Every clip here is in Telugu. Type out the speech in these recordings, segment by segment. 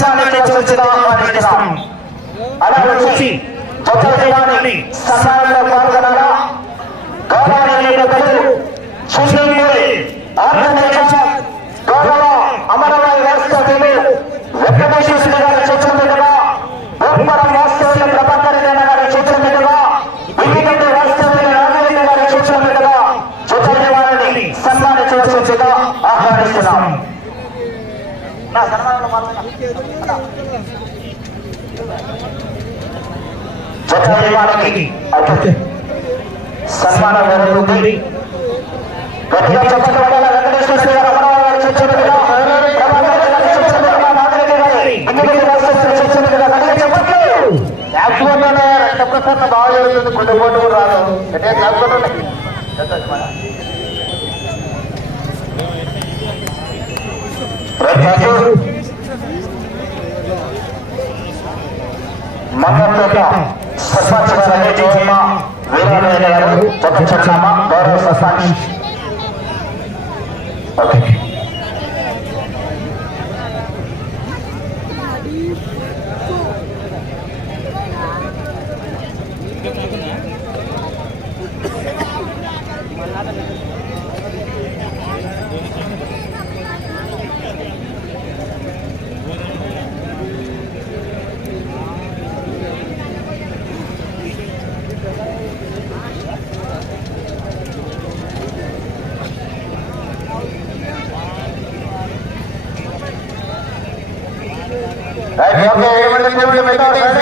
సన్మానించవలసిందిగా ఆహ్వానిస్తున్నాం. అలాగే వచ్చి జతవాణి సన్మానంలో పాల్గొనగా గౌరవనీయులు ప్రజలు చింతమూరి ఆర్గనైజేషన్ సన్మానం జరుగుతుంది గట్టిగా వాళ్ళ వెంకటేశ్వర గారు అమరావతి యాక్చువల్గానే రక్త ప్రసరణ బాగా జరుగుతుంది గుండెపోటు కూడా రాదు అంటే యాక్చువల్గానే మంగళపేట సర్పంచ్ గారు జయమ్మ వీరాలయ్య గారు జత చెన్నమ్మ Vai, vai, vai.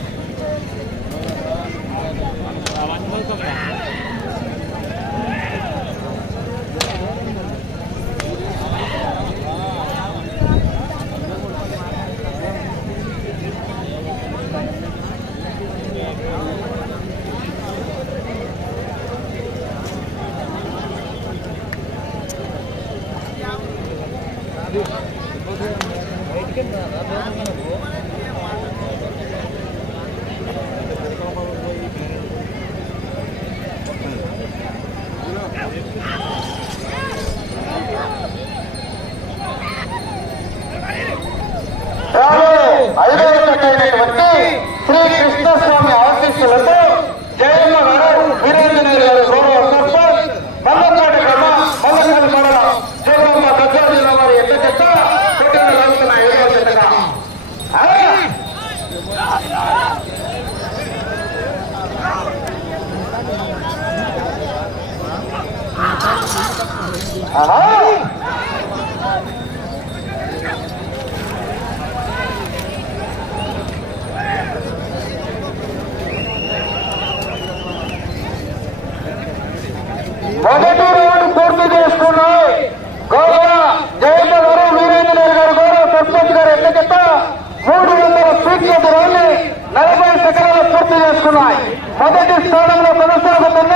ఐదవ శ్రీ కృష్ణస్వామి ఆశీస్సులతో జయమ్మ గారు వీరేంద్రనగర్ గారు గౌరవ సర్పంచ్ మల్లపాటి గ్రామ మల్లకాడి మండలం జగమ్మ గద్వాల వారి చెత్త చెత్తగా రౌండ్ పూర్తి చేసుకున్నాయి గౌరవ జయమ్మ గారు వీరేంద్రనగర్ గారు గౌరవ సర్పంచ్ గారు ఎట్ల చెత్త మూడు వందల స్వీట్ల దూరాన్ని నలభై సెకండ్లు పూర్తి మొదటి స్థానంలో కొనసాగుతున్న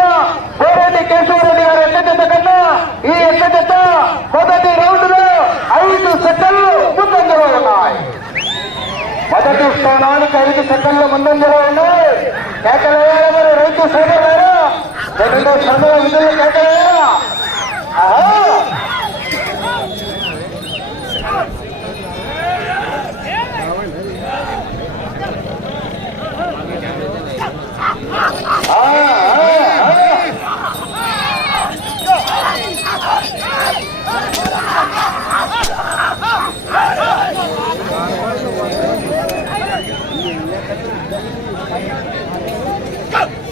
కోరెడ్డి కేశవరెడ్డి గారి ఎట్ల కన్నా ఈ ఎట్ల మొదటి రౌండ్లో ఐదు సెకండ్లు ముందంజలో ఉన్నాయి. మొదటి స్థానానికి ఐదు సెకండ్లు ముందంజలో ఉన్నాయి. కేకలేయాలి మరి రైతు సోదరులారా రెండు శ్రమల విధులు కేకలయ్యారా Go!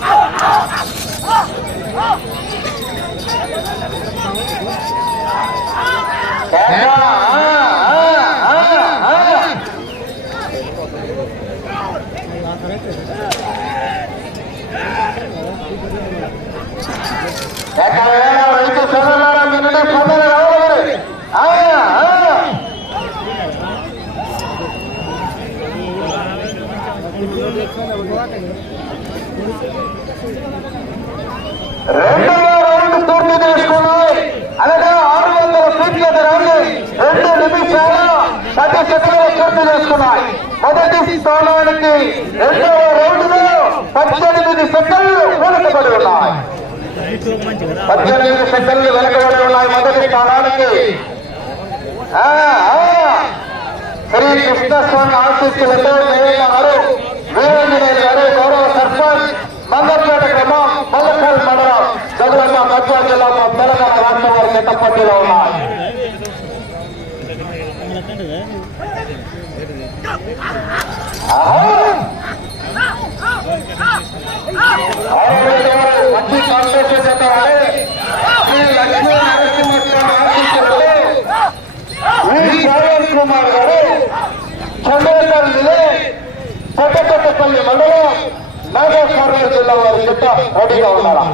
స్థానానికి రెండవ రౌండ్లో పద్దెనిమిది సెకండ్లు వెనుకబడి ఉన్నాయి. పద్దెనిమిది సెకండ్లు వెనుకబడి ఉన్నాయి మొదటి స్థానానికి. శ్రీ కృష్ణస్వామి ఆశీస్సులతో జయన్న గారు వీరేంద్రనాథ్ గారు గౌరవ సర్పంచ్ మంగళపేట గ్రామం మల్లకల్ మండలం చదువున్న మధ్య జిల్లా తెలంగాణ రాష్ట్రం వారి చెట్టపట్టిలో ఉన్నాయి. మంచి కుమార్ గారు చంద్రకల్ విలేజ్ కొట్టకొట్టపల్లి మండలం జిల్లా వారి చెత్త పోటీగా ఉన్నారా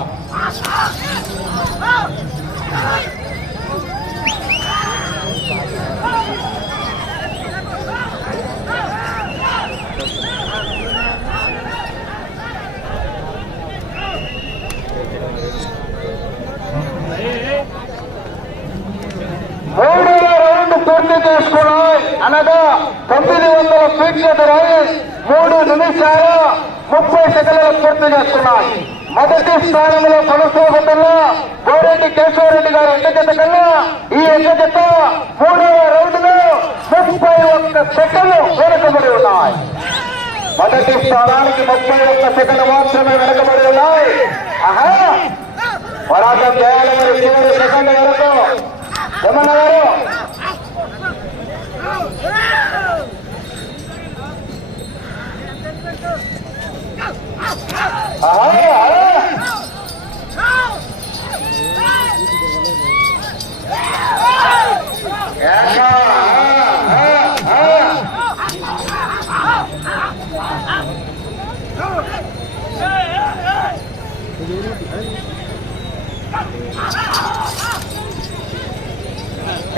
మూడవ రౌండ్ పూర్తి చేసుకున్నాయి. అనగా తొమ్మిది వందల ఫీట్ల రాయి మూడు నిమిషాల ముప్పై సెకండ్ల పూర్తి చేసుకున్నాయి. మొదటి స్థానంలో కొనసాగుతున్న గోరెడ్డి కేశవరెడ్డి గారి ఎండజత కన్నా ఈ ఎండజత మూడవ రౌండ్లో ముప్పై ఒక్క సెకండ్లు వెనుకబడి ఉన్నాయి. మొదటి స్థానానికి ముప్పై ఒక్క సెకండ్ మాత్రమే వెనుకబడి ఉన్నాయి. ఆహా! పోరాటం చేయాలి మరి చివరి సెకండ్ వరకు. రమణ గారు. ఆహా,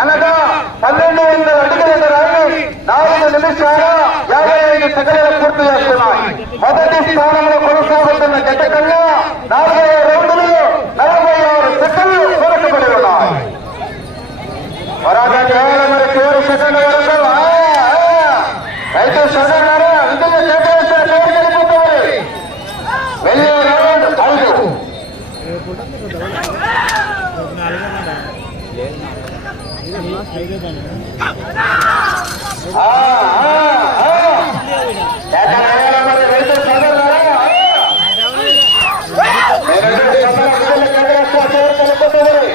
అనగా పన్నెండు వందల అడుగుల రాయి నాలుగు నిమిషాల యాభై ఐదు సెకండ్లు పూర్తి చేస్తున్నాయి. మొదటి స్థానంలో కొనసాగుతున్న జత కన్నా నాలుగవ రౌండ్లో నలభై ఆరు సెకండ్లు వెనుకబడి ఉన్నాయి. పోరాటం కేవలం మరి చివరి సెకండ్ వరకు. ఆ, ఆ. ఆ, ఆ, ఆ. చేతనాయాలి మరి రైతు సోదరులారా, ఆ. మీరందరూ చెప్పిన విధంగా చేపవేసిన చివరికి వెళ్ళిపోతామని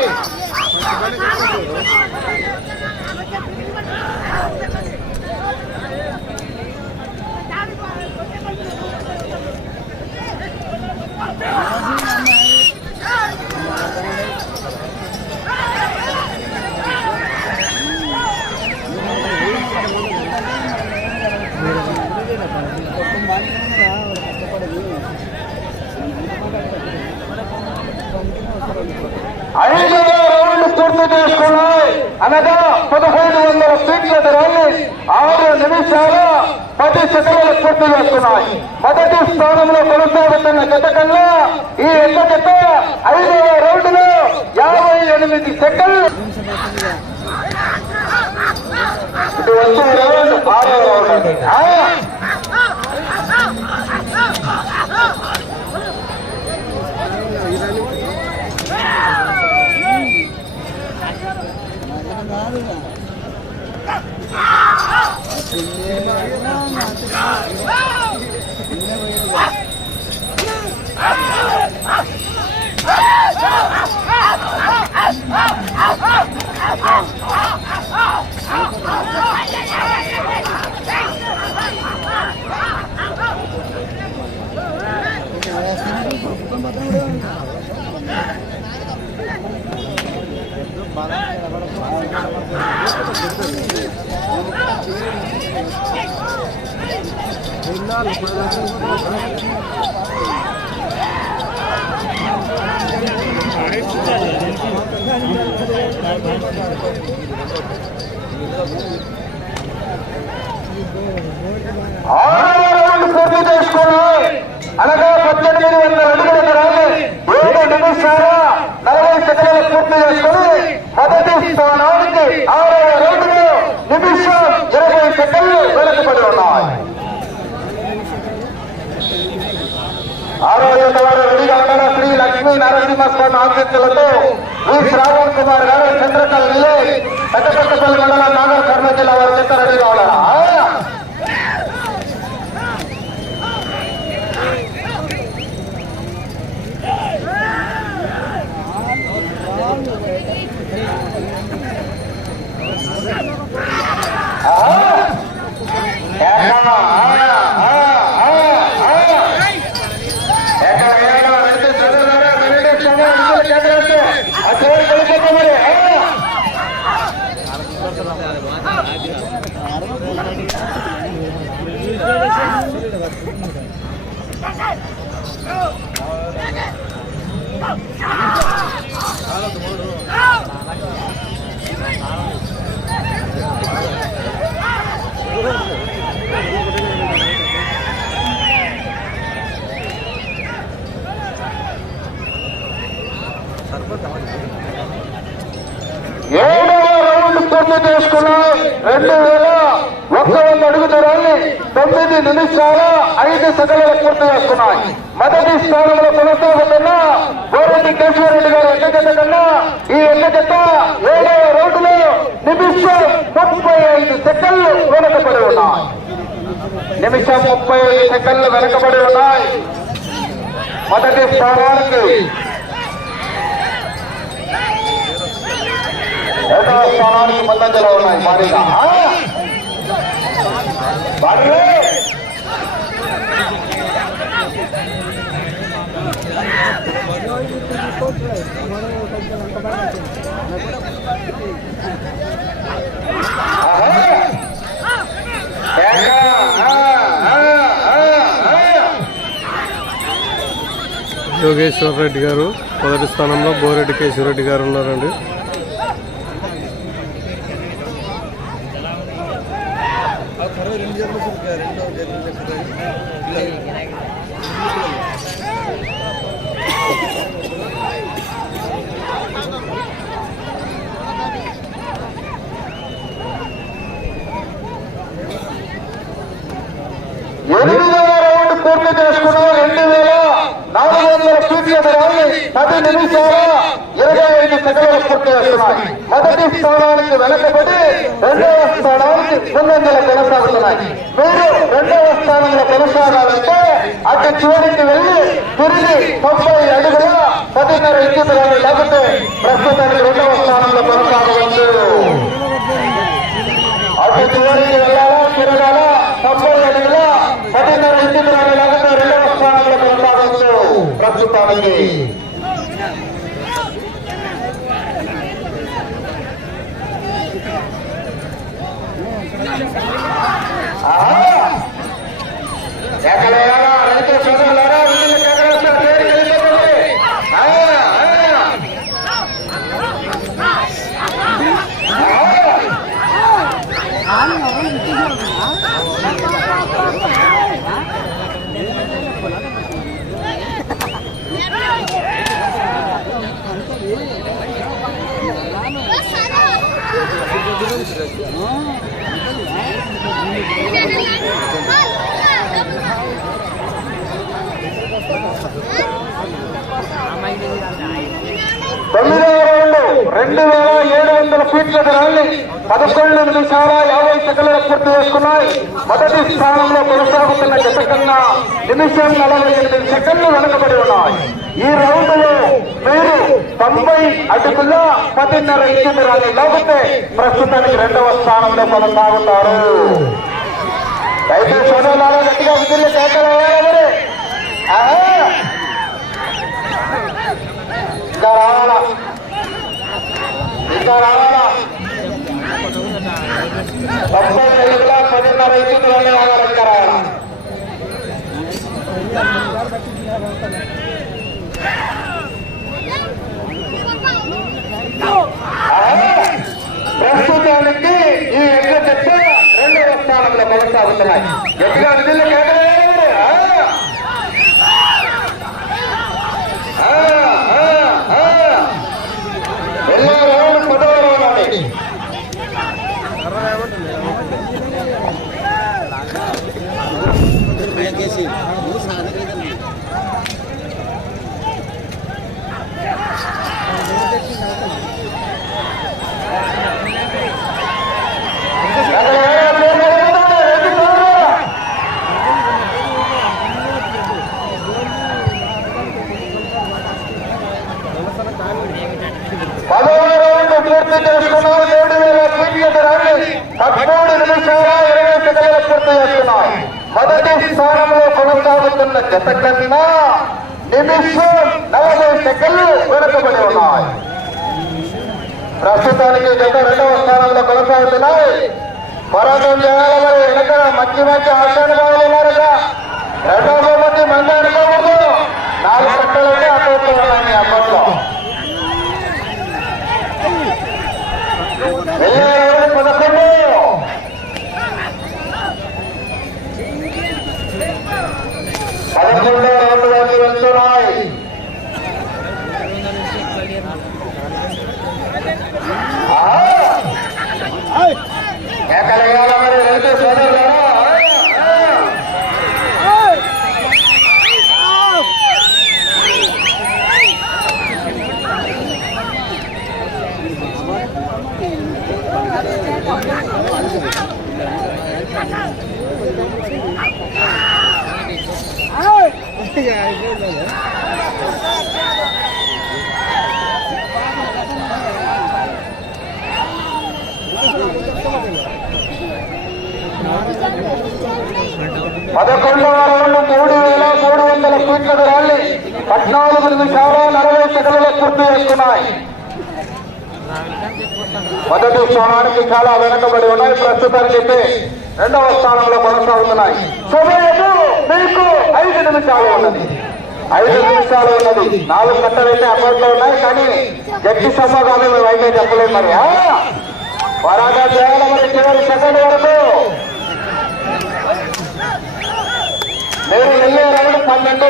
ఐదవ రౌండ్ పూర్తి చేసుకున్నాయి అనగా పదహైదు వందల ఫీట్ల ర్యాలీ ఆరు నిమిషాల పది సెకండ్లు పూర్తి చేసుకున్నాయి మొదటి స్థానంలో కొనసాగుతున్న జత కన్నా ఈ ఎక్క జత ఐదవ రౌండ్లో యాభై ఎనిమిది సెకండ్లు ఇది వచ్చే రౌండ్ ఆరో రౌండ్ Ah! అనగా పద్దెనిమిది వందల అడుగుల దూరాన్ని ఏడు నిమిషాల నలభై సెకండ్లు పూర్తి చేసుకుని మొదటి స్థానానికి ఆరు రౌండ్లో నిమిషం ఇరవై సెకండ్లు వెనకబడి ఉన్నాయి ఆరో ఏట వారు రెడీగా ఉండగా శ్రీ లక్ష్మీ నరసింహస్వామి ఆశీస్సులతో వి శ్రావణ్ కుమార్ గారు చంద్రకల్ పెద్దపట్టపల్లి మండలం నాగర్ కర్మ జిల్లా వారు చెత్త రెడీగా ఏడవ రౌండ్ పూర్తి చేసుకున్నాయి రెండు వేల ఒక్క వంద అడుగు దూరాన్ని తొమ్మిది నిమిషాల ఐదు సెకండ్లు పూర్తి చేసుకున్నాయి మొదటి స్థానంలో కొనసాగుతున్న గోరెడ్డి కేశవరెడ్డి గారు ఎక్కజత కన్నా ఈ ఎక్కజత ఏడవ రౌండ్లో నిమిషం ముప్పై ఐదు సెకండ్లు వెనకబడి ఉన్నాయి. నిమిషం ముప్పై ఐదు సెకండ్లు వెనకబడి ఉన్నాయి. మొదటి స్థానానికి రెండవ స్థానానికి ముందంజలో ఉన్నాయి. భారీగా ఆ? భారీ! ఆహా! కేక! ఆ, ఆ, ఆ, ఆ! యోగేశ్వర్ రెడ్డి గారు మొదటి స్థానంలో బోరెడ్డి కేశవరెడ్డి గారు ఉన్నారండి ఎనిమిదవ రౌండ్ పూర్తి చేసుకున్న రెండు వేల నాలుగు వందల ఫీట్ల దూరాన్ని పది నిమిషాల ఇరవై ఐదు సెకండ్లు పూర్తి చేస్తున్నాయి మొదటి స్థానానికి వెనకబడి రెండవ స్థానానికి ముందంజల కొనసాగుతున్నాయి. మీరు రెండవ స్థానంలో కొనసాగాలంటే అటు చివరికి వెళ్ళి తిరిగి తొంభై అడుగుల పదిన్నర ఇంచు లేకపోతే ప్రస్తుతానికి రెండవ స్థానంలో కొనసాగవచ్చు. అటు చివరికి వెళ్ళాలా తిరగాలా తొంభై అడుగుల పదిన్నర ఇంటి లేకపోతే రెండవ స్థానంలో కొనసాగవచ్చు ప్రస్తుతానికి. ఆహా! ఎక్కడేయాలా రైతు సోదరులారా వీళ్ళు ఎక్కడేస్తే పేరు వెళ్ళిపోతుంది ఆ, ఆ. ఆహా! తొమ్మిదవ రౌండ్. రెండు వేల ఏడు వందల ఫీట్ల దూరాన్ని పదకొండు నిమిషాల యాభై సెకండ్ల పూర్తి చేసుకున్నాయి. మొదటి స్థానంలో కొనసాగుతున్న జత కన్నా నిమిషం నలభై ఎనిమిది సెకండ్లు వెనుకబడి ఉన్నాయి. ఈ రౌండ్లో మీరు తొంభై అడుగుల పదిన్నర ఇంటి దూరాన్ని లాగితే ప్రస్తుతానికి రెండవ స్థానంలో కొనసాగుతారు. అయితే సోదరులారా గట్టిగా విధులు కేకలు ఇంకా రావాలా ఇంకా రావాలా తొంభై ఐదుగా పదిన్నర ఎత్తులోనే రావాలి ఇంకా రావాలా ప్రస్తుతానికి ఈ రెండు చెప్పి రెండవ స్థానంలో కొనసాగుతున్నాయి. గట్టిగా నిధులు కేట పదహారు పూర్తి చేసుకున్నారు ఏడు వేల ఫీట్ల పదమూడు నిమిషాల ఇరవై సెకండ్లు పూర్తి మొదటి స్థానంలో కొనసాగుతున్న జత కన్నా నిమిషం నలభై సెకండ్లు వెనుకబడి ఉన్నాయి ప్రస్తుతానికి జత రెండవ స్థానంలో కొనసాగుతున్నాయి పోరాటం చేయాలి మరి వెనక మంచి మంచి ఆశానుభావులు ఉన్నారుగా రెండవ మంది మంది అనుకోకూడదు నాలుగు కట్టలైతే అక్కడ ఉన్నాయి మీ అకౌంట్లో వెళ్ళే రౌండ్ పదకొండు పదకొండు రౌండ్ వరకు వెళ్తున్నాయి ఎక్కడయ్యాల మరి రైతు సోదరులారా పదకొండవ రౌండ్ మూడు వేల మూడు వందల ఫీట్ల దూరాన్ని పద్నాలుగు నిమిషాల నలభై సెకండ్లు పూర్తి చేసుకున్నాయి మొదటి చాలా వెనకబడి ఉన్నాయి. ప్రస్తుతానికి అయితే రెండవ స్థానంలో కొనసాగుతున్నాయి. సమయము మీకు ఐదు నిమిషాలు ఉన్నది. ఐదు నిమిషాలు ఉన్నది. నాలుగు కట్టలైతే అయితే అకౌంట్లో ఉన్నాయి కానీ గట్టి సమాధానం మేము అయితే చెప్పలేదు మరి. ఆ? చేయాలి మరి చివరి సెకండ్ వరకు. నేను వెళ్ళే రౌండ్ పన్నెండు.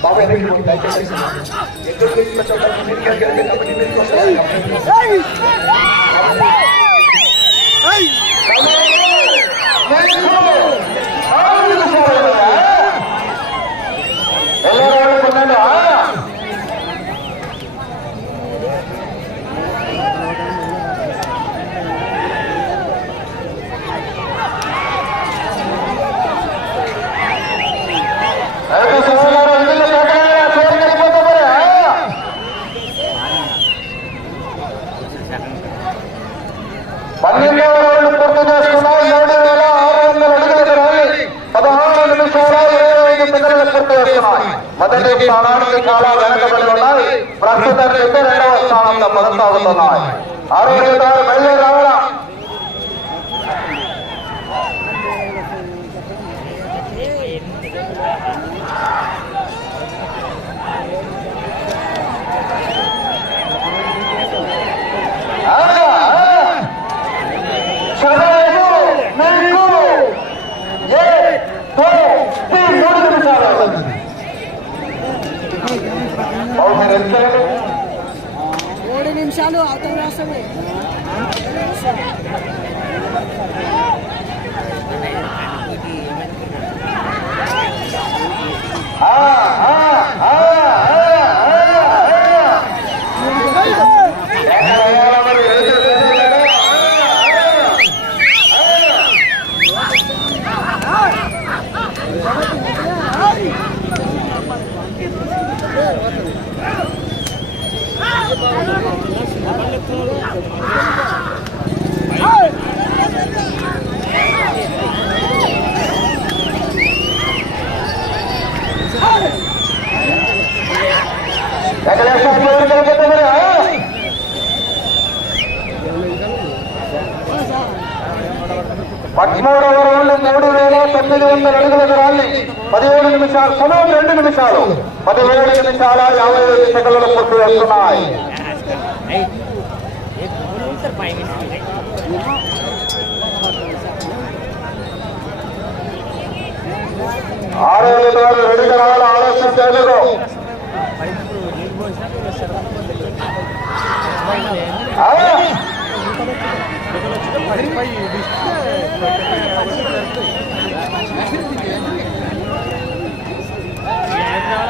Bawa lagi mau kita cek sana. Itu kita macam tak mungkin kan kan kita pergi dari kos. Hey. పూర్తి చేసుకున్నాయి ఏడు వేల ఆరు వందల అడుగుల దూరాన్ని పదహారు నిమిషాల ఇరవై ఐదు సెకండ్లు పూర్తి మొదటి స్థానానికి చాలా వెనకబడి ఉన్నాయి రెండవ స్థానంలో కొనసాగుతున్నాయి ఆరు బయలుదేరి రావాలా ఆ, ఆ. సమయము మీకు ఏ తో తి మూడు నిమిషాలు అవుతుంది. అవును, మీరు ఎంత చేయాలి? మూడు నిమిషాలు అవతల రాష్ట్రమే ఆ, ఆ, ఆ, ఆ, ఆ, ఆ. ఎక్కడ వేయాలో మరి రైతులు తెలియలేదా? మూడవ రౌండ్ మూడు వేల తొమ్మిది వందల అడుగుల దూరాన్ని పదిహేడు నిమిషాలు సమయం రెండు నిమిషాలు పదిహేడు నిమిషాల యాభై ఐదు సెకండ్లు పూర్తి చేస్తున్నాయి ఆరో వాళ్ళు రెడీగా రావాలి ఆలోచన చేయలేదు అవునా? దయచేసి సోదరులారా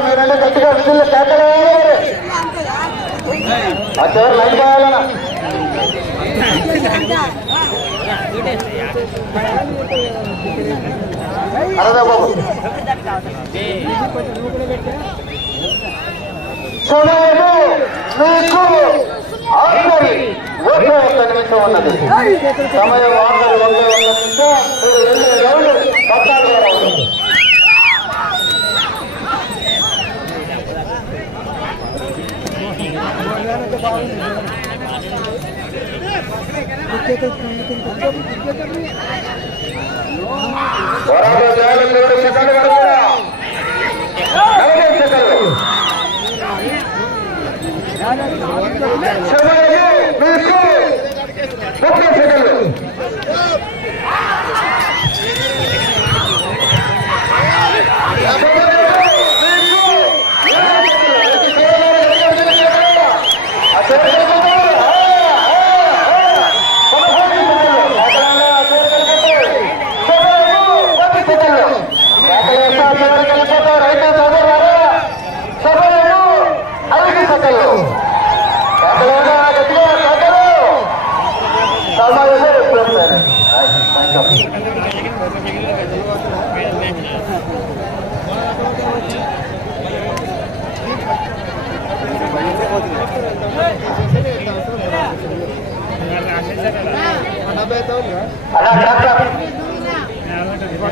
మీరంటే గట్టిగా విధులు కేకలేయాలి ఆ చివరి లైన్ అరదా బాబు. సమయము మీకు ఆఖరి ఒకే ఒక్క నిమిషం ఉన్నది. సమయం ఆఖరి ఒకే ఒక్క నిమిషం. సెకండ్లు పడుతుందా నలభై సెకండ్లు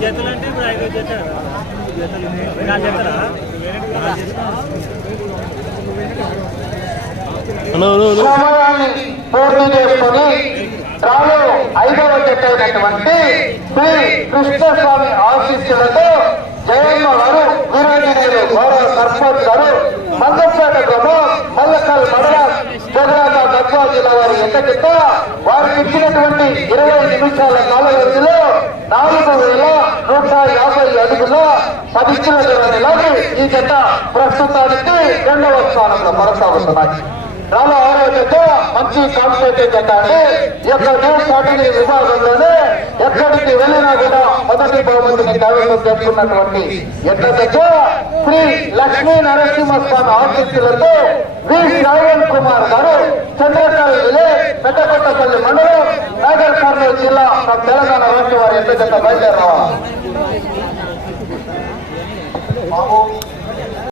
జతలు అంటే ఇప్పుడు ఐదు జత జతలు పూర్తి చేసుకుని తాను ఐదవ జట్టు అయినటువంటి శ్రీ కృష్ణస్వామి ఆశీస్సులతో జయమ్మ గారు వీరాంజనేయులు గౌరవ సర్పంచ్ గారు మంగపేట గ్రామం మల్లకల్ మండలం జగన్ గద్వా జిల్లా వారికి ఇచ్చినటువంటి ఇరవై నిమిషాల కాల వ్యవధిలో నాలుగు వేల నూట యాభై అడుగుల పది కిలోమీటర్ల ఈ జత ప్రస్తుతానికి రెండవ స్థానంలో కొనసాగుతున్నాయి. చాలా ఆరోగ్యంతో మంచి జత అండి ఈ యొక్క న్యూ కేటగిరీ విభాగంలోనే ఎక్కడికి వెళ్ళినా కూడా మొదటి బహుమతిని కైవసం చేసుకున్నటువంటి ఎట్ల జత శ్రీ లక్ష్మీ నరసింహస్వామి ఆశీస్సులతో వి. శ్రావణ్ కుమార్ గారు చంద్రకాయ విలేజ్ పెద్దకొట్టపల్లి మండలం నాగర్ కర్నూలు జిల్లా తెలంగాణ రాష్ట్ర వారి బయలుదేరావా? బాబు